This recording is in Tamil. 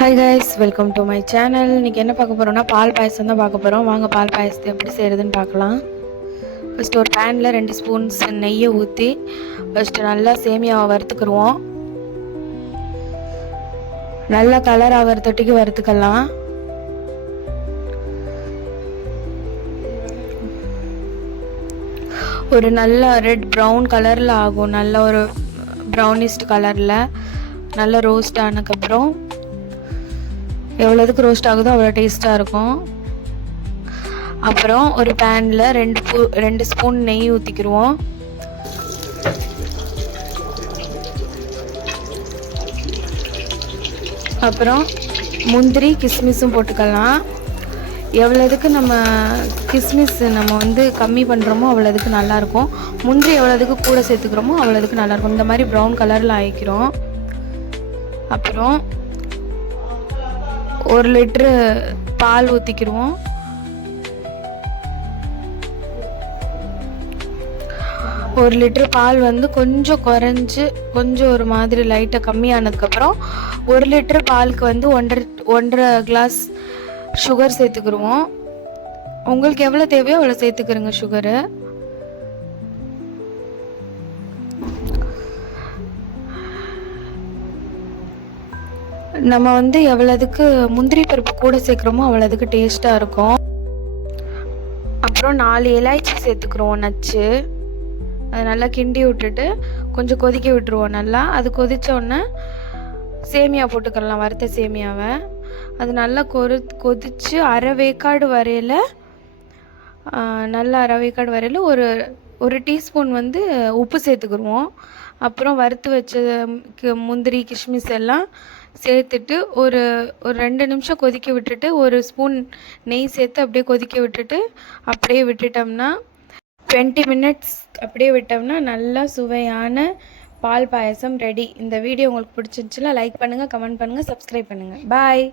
Hi guys, welcome to my channel. இன்றைக்கி என்ன பார்க்க போகிறோம்னா பால் பாயசம் தான் பார்க்க போகிறோம். வாங்க பால் பாயசத்தை எப்படி செய்கிறதுன்னு பார்க்கலாம். ஃபஸ்ட்டு ஒரு பேனில் 2 ஸ்பூன்ஸ் நெய்யை ஊற்றி ஃபஸ்ட்டு நல்லா சேமியாவை வறுத்துக்கிடுவோம். நல்லா கலர் ஆகிற தொட்டிக்கு வறுத்துக்கலாம். ஒரு நல்ல ரெட் ப்ரௌன் கலரில் ஆகும். நல்ல ஒரு ப்ரௌனிஸ்ட் கலரில் நல்லா ரோஸ்ட் ஆனதுக்கப்புறம் எவ்வளோதுக்கு ரோஸ்ட் ஆகுதோ அவ்வளோ டேஸ்ட்டாக இருக்கும். அப்புறம் ஒரு பேனில் 2 ஸ்பூன் நெய் ஊற்றிக்கிடுவோம். அப்புறம் முந்திரி கிஸ்மிஸும் போட்டுக்கலாம். எவ்வளோதுக்கு நம்ம கிஸ்மிஸ் நம்ம கம்மி பண்ணுறோமோ அவ்வளோதுக்கு நல்லாயிருக்கும். முந்திரி எவ்வளோதுக்கு கூட சேர்த்துக்கிறோமோ அவ்வளோதுக்கு நல்லாயிருக்கும். இந்த மாதிரி ப்ரௌன் கலரில் ஆகிக்கிறோம். அப்புறம் 1 லிட்ரு பால் ஊற்றிக்கிடுவோம். ஒரு லிட்ரு பால் கொஞ்சம் குறைஞ்சி கொஞ்சம் ஒரு மாதிரி லைட்டாக கம்மியானதுக்கப்புறம் 1 லிட்ரு பாலுக்கு 1.5 கிளாஸ் சுகர் சேர்த்துக்கிடுவோம். உங்களுக்கு எவ்வளோ தேவையோ அவ்வளோ சேர்த்துக்கிறோங்க சுகரு. நம்ம எவ்வளோதுக்கு முந்திரி பருப்பு கூட சேர்க்குறோமோ அவ்வளோதுக்கு டேஸ்ட்டாக இருக்கும். அப்புறம் 4 இலைச்சி சேர்த்துக்கிறோம் நச்சு. அதை நல்லா கிண்டி விட்டுட்டு கொஞ்சம் கொதிக்க விட்டுருவோம். நல்லா அது கொதித்தோடனே சேமியா போட்டுக்கலாம், வறுத்த சேமியாவை. அது நல்லா கொதித்து அரை வேக்காடு வரையில் ஒரு டீஸ்பூன் உப்பு சேர்த்துக்கிடுவோம். அப்புறம் வறுத்து வச்ச முந்திரி கிஷ்மிஸ் எல்லாம் சேர்த்துட்டு ஒரு 2 நிமிஷம் கொதிக்க விட்டுட்டு 1 ஸ்பூன் நெய் சேர்த்து அப்படியே கொதிக்க விட்டுட்டு அப்படியே விட்டுட்டோம்னா 20 மினிட்ஸ் அப்படியே விட்டோம்னா நல்லா சுவையான பால் பாயசம் ரெடி. இந்த வீடியோ உங்களுக்கு பிடிச்சிருந்துச்சுன்னா லைக் பண்ணுங்கள், கமெண்ட் பண்ணுங்கள், சப்ஸ்கிரைப் பண்ணுங்கள். பாய்.